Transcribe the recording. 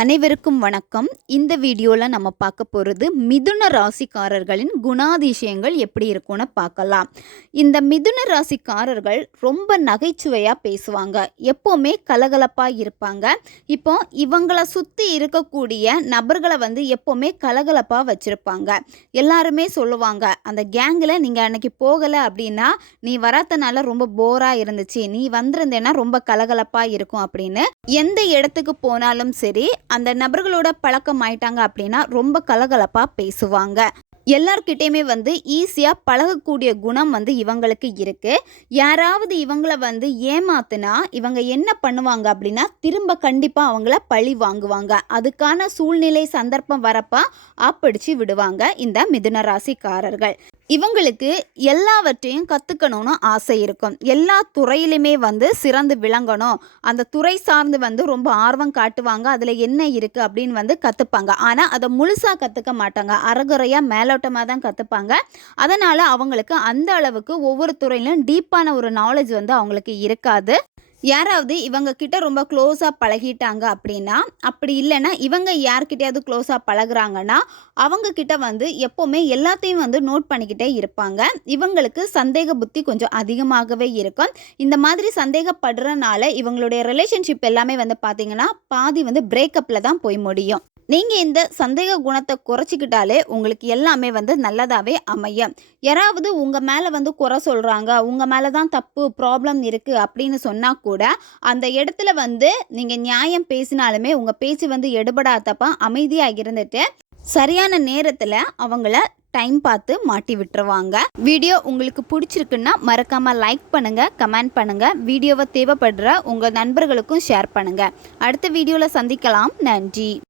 அனைவருக்கும் வணக்கம். இந்த வீடியோவில் நம்ம பார்க்க போகிறது மிதுன ராசிக்காரர்களின் குணாதிசயங்கள் எப்படி இருக்கும்னு பார்க்கலாம். இந்த மிதுன ராசிக்காரர்கள் ரொம்ப நகைச்சுவையாக பேசுவாங்க. எப்போவுமே கலகலப்பாக இருப்பாங்க. இப்போ இவங்களை சுற்றி இருக்கக்கூடிய நபர்களை வந்து எப்போவுமே கலகலப்பாக வச்சுருப்பாங்க. எல்லாருமே சொல்லுவாங்க அந்த கேங்கில் நீங்கள் அன்னைக்கு போகலை அப்படின்னா நீ வராதனால ரொம்ப போராக இருந்துச்சு. நீ வந்திருந்தேன்னா ரொம்ப கலகலப்பாக இருக்கும் அப்படின்னு எந்த இடத்துக்கு போனாலும் சரி அந்த நபர்களோட பழக்கம் ஆயிட்டாங்க அப்படின்னா ரொம்ப கலகலப்பாக பேசுவாங்க. எல்லார்கிட்டயுமே வந்து ஈஸியாக பழகக்கூடிய குணம் வந்து இவங்களுக்கு இருக்குது யாராவது இவங்கள வந்து ஏமாத்துனா இவங்க என்ன பண்ணுவாங்க அப்படின்னா திரும்ப கண்டிப்பாக அவங்கள பழி வாங்குவாங்க. அதுக்கான சூழ்நிலை சந்தர்ப்பம் வரப்ப ஆப்பிடிச்சு விடுவாங்க இந்த மிதுன ராசிக்காரர்கள். இவங்களுக்கு எல்லாவற்றையும் கற்றுக்கணும்னு ஆசை இருக்கும். எல்லா துறையிலுமே வந்து சிறந்து விளங்கணும். அந்த துறை சார்ந்து வந்து ரொம்ப ஆர்வம் காட்டுவாங்க. அதில் என்ன இருக்குது அப்படின்னு வந்து கற்றுப்பாங்க ஆனால் அதை முழுசாக கற்றுக்க மாட்டாங்க. அறகுறையாக மேலோட்டமாக தான் கற்றுப்பாங்க அதனால் அவங்களுக்கு அந்த அளவுக்கு ஒவ்வொரு துறையிலும் டீப்பான ஒரு நாலேஜ் வந்து அவங்களுக்கு இருக்காது. யாராவது இவங்க கிட்ட ரொம்ப க்ளோஸாக பழகிட்டாங்க அப்படின்னா அப்படி இல்லைன்னா இவங்க யார்கிட்டயாவது க்ளோஸாக பழகுறாங்கன்னா அவங்க கிட்ட வந்து எப்போவுமே எல்லாத்தையும் வந்து நோட் பண்ணிக்கிட்டே இருப்பாங்க. இவங்களுக்கு சந்தேக புத்தி கொஞ்சம் அதிகமாகவே இருக்கும். இந்த மாதிரி சந்தேகப்படுறனால இவங்களுடைய ரிலேஷன்ஷிப் எல்லாமே வந்து பார்த்திங்கன்னா பாதி வந்து பிரேக்கப்பில் தான் போய் முடியும். நீங்கள் இந்த சந்தேக குணத்தை குறைச்சிக்கிட்டாலே உங்களுக்கு எல்லாமே வந்து நல்லதாகவே அமையும். யாராவது உங்கள் மேலே வந்து குறை சொல்கிறாங்க உங்கள் மேலே தான் தப்பு ப்ராப்ளம் இருக்குது அப்படின்னு சொன்னால் கூட அந்த இடத்துல வந்து நீங்கள் நியாயம் பேசினாலுமே உங்கள் பேச்சு வந்து எடுபடாதப்ப அமைதியாக இருந்துட்டு சரியான நேரத்தில் அவங்கள டைம் பார்த்து மாட்டி விட்டுருவாங்க. வீடியோ உங்களுக்கு பிடிச்சிருக்குன்னா மறக்காமல் லைக் பண்ணுங்கள் கமெண்ட் பண்ணுங்கள் வீடியோவை தேவைப்படுற உங்கள் நண்பர்களுக்கும் ஷேர் பண்ணுங்கள் அடுத்த வீடியோவில் சந்திக்கலாம். நன்றி.